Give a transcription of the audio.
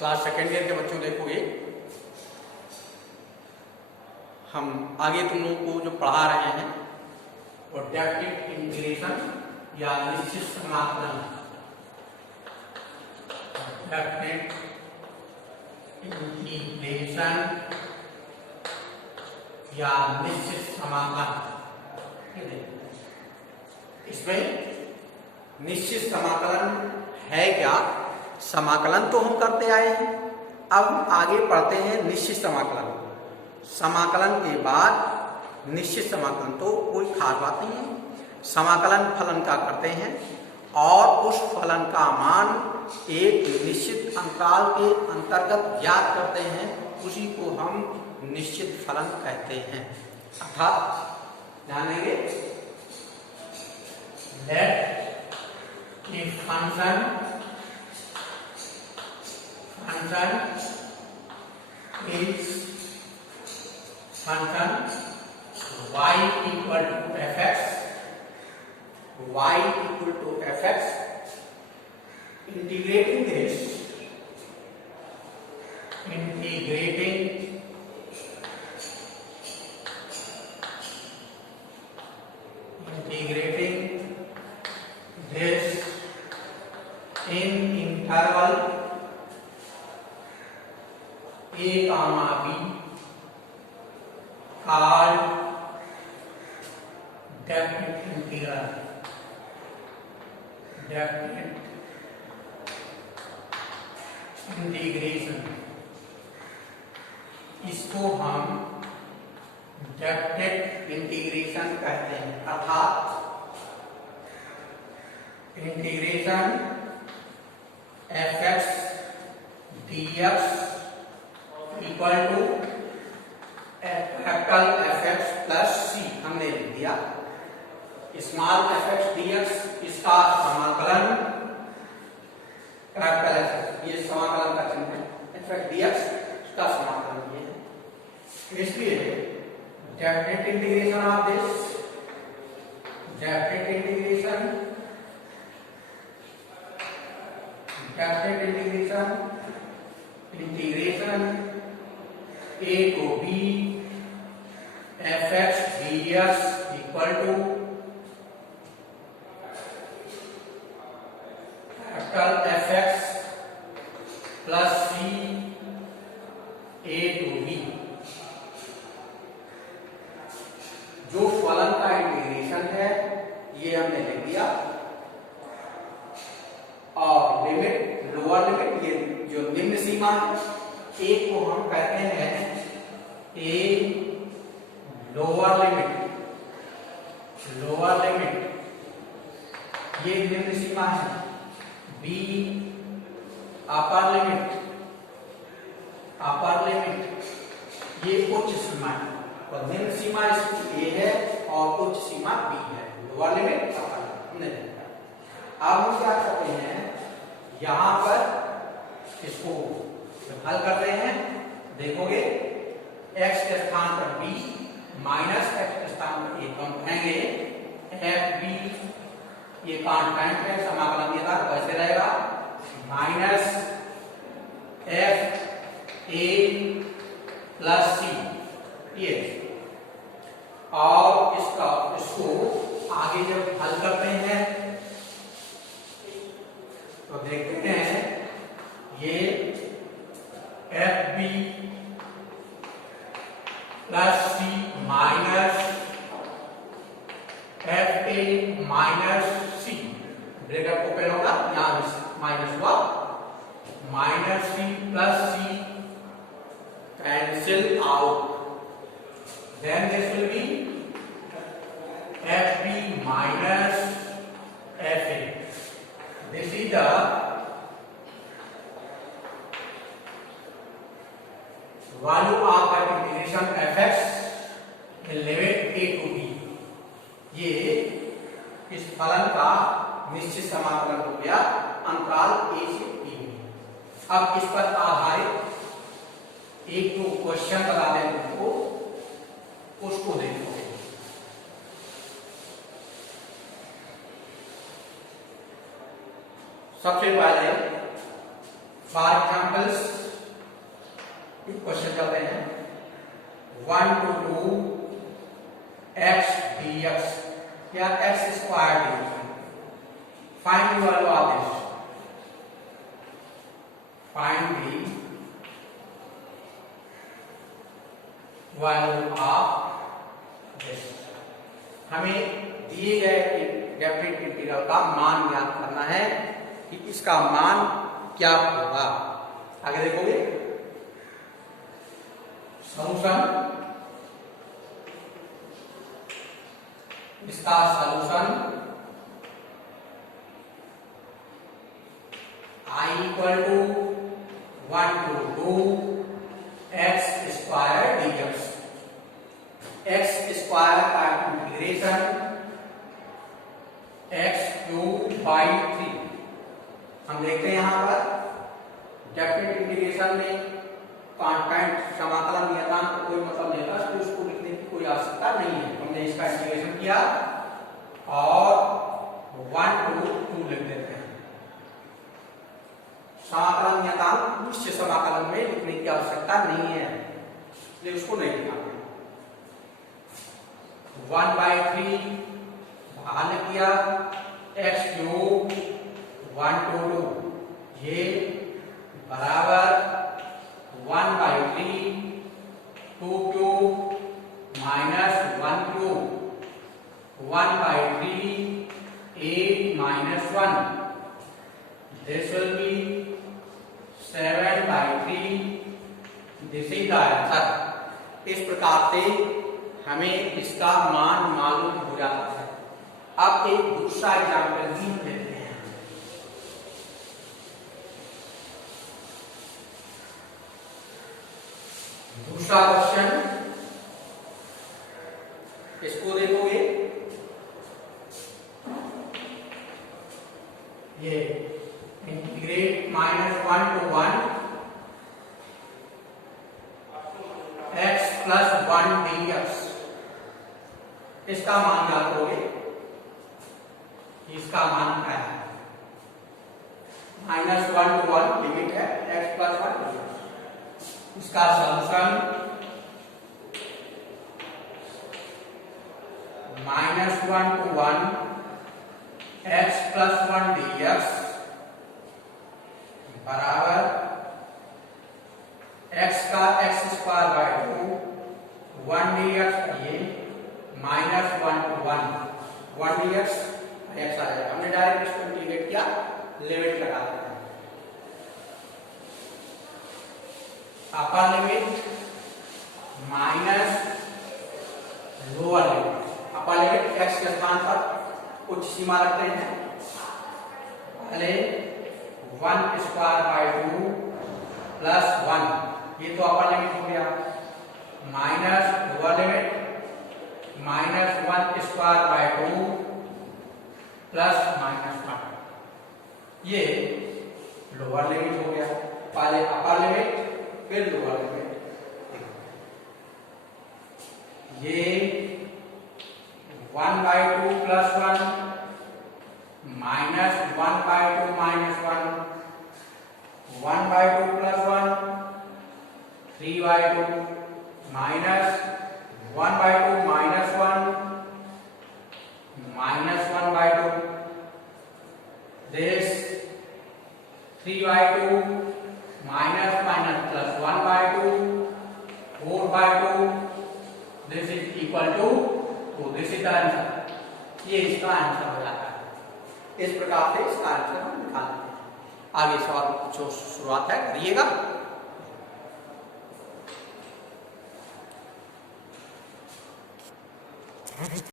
Class second year के बच्चों देखोगे, हम आगे तुम लोगों को जो पढ़ा रहे हैं वो डेफिनिट इंटीग्रेशन या निश्चित समाकलन, डेफिनिट इंटीग्रेशन या निश्चित समाकलन। इसमें निश्चित समाकलन है क्या? समाकलन तो हम करते आए हैं, अब हम आगे पढ़ते हैं निश्चित समाकलन। समाकलन के बाद निश्चित समाकलन तो कोई खास बात नहीं है। समाकलन फलन का करते हैं और उस फलन का मान एक निश्चित अंतराल के अंतर्गत ज्ञात करते हैं, उसी को हम निश्चित फलन कहते हैं। अर्थात ध्यान देंगे, late a function is function y equal to fx, integrating this in interval a comma b called definite integral, definite integration. इसको हम डेफिनेट इंटीग्रेशन कहते हैं। अर्थात integration fx dx equal to capital fx plus c हमने लिख दिया। Small fx dx इसका समाकलन कैपिटल fx, ये समाकलन का चिन्ह है, fx dx इसका समाकलन ये है। इसलिए definite integration of this, definite integration a to b fx dx equal to capital fx plus c a to b। जो फलन का इंटीग्रेशन है ये हमने लिख दिया, और लिमिट, लोअर लिमिट, ये जो निम्न सीमा है, एक को हम कहते हैं ए लोअर लिमिट, ये निम्न सीमा है, बी अपर लिमिट, ये उच्च सीमा है। और निम्न सीमा इसकी ए है और उच्च सीमा बी है, लोअर लिमिट अपर लिमिट। अब हम क्या करते हैं, यहां पर इसको हल करते हैं। देखोगे x के स्थान पर b माइनस x के स्थान पर a हम कहेंगे एफ बी, ये कांस्टेंट है, समाकलन ये था कैसे रहेगा, माइनस एफ ए प्लस सी, ये। और इसको आगे जब हल करते हैं तो देखते हैं ये F B plus C minus F A minus C, bracket open होगा, यहां माइनस हुआ, minus C plus C cancel out, then this will be F B minus F A. This is the value of the integration fx in limit a to b। ये इस फलन का निश्चित समाकलन हो गया अंतराल a से b में। अब इस पर आधारित एक तो क्वेश्चन बता दें तुमको, उसको देखो। सबसे पहले फॉर एग्जाम्पल्स क्वेश्चन चलते हैं 1 to 2 x dx या x square dx। Find the value of this, find the value of this. हमें दिए गए डेफिनेट इंटीग्रल का मान ज्ञात करना है कि इसका मान क्या होगा। आगे देखोगे सॉल्यूशन, इसका solution I equal to 1 to 2 x square dx। x square का इंटीग्रेशन x क्यूब बाई 3। हम देखते हैं यहाँ पर डेफिनेट इंटीग्रेशन में कांस्टेंट समाकलन नियतांक को कोई मतलब नहीं था, तो उसको लिखने की कोई आवश्यकता नहीं है। हमने इसका इंटीग्रेशन किया और 1 to 2 लिख देते हैं। समाकलन नियतांक निश्चित समाकलन में लिखने की आवश्यकता नहीं है, इसलिए उसको नहीं लिखा। 1/3 बाहर किया, x क्यूब 1 to 2 ये बराबर 1/3 2 cube minus 1 cube 1/3 8 minus 1। This will be 7/3। This is the answer। इस प्रकार से हमें इसका मान मालूम हो जाता है। अब एक दूसरा एग्जाम्पल भी लेते हैं। दूसरा क्वेश्चन, इसको देखोगे ये integrate -1 to 1 x plus 1 dx। इसका मान याद करोगे, इसका मान क्या है? -1 to 1 लिमिट है x plus 1 dx। इसका solution -1 to 1 x plus 1 dx बराबर x का x स्क्वायर बाय 2 1 dx ये -1 to 1 dx x आ जाएगा। हमने डायरेक्ट इसको इंटीग्रेट किया, लिमिट लगा देते हैं। Upper limit minus lower limit. Upper limit x के स्थान पर उच्च सीमा रखते हैं। पहले 1 स्क्वायर बाय 2 प्लस 1 ये तो अपर लिमिट हो गया, minus lower limit -1 square by 2 plus -1 ये लोअर लिमिट हो गया। पहले अपर लिमिट फिर लोअर लिमिट। ये 1/2 plus 1 -1/2 -1 1/2 plus 1 3/2 minus 1/2 -1 -1/2 this 3/2 minus plus 1/2 4/2 this is equal to 2। this is the answer। ये इसका आंसर हो जाता है। इस प्रकार से इसका आंसर हम निकाल लेते हैं। आगे सवाल जो शुरुआत है करिएगा।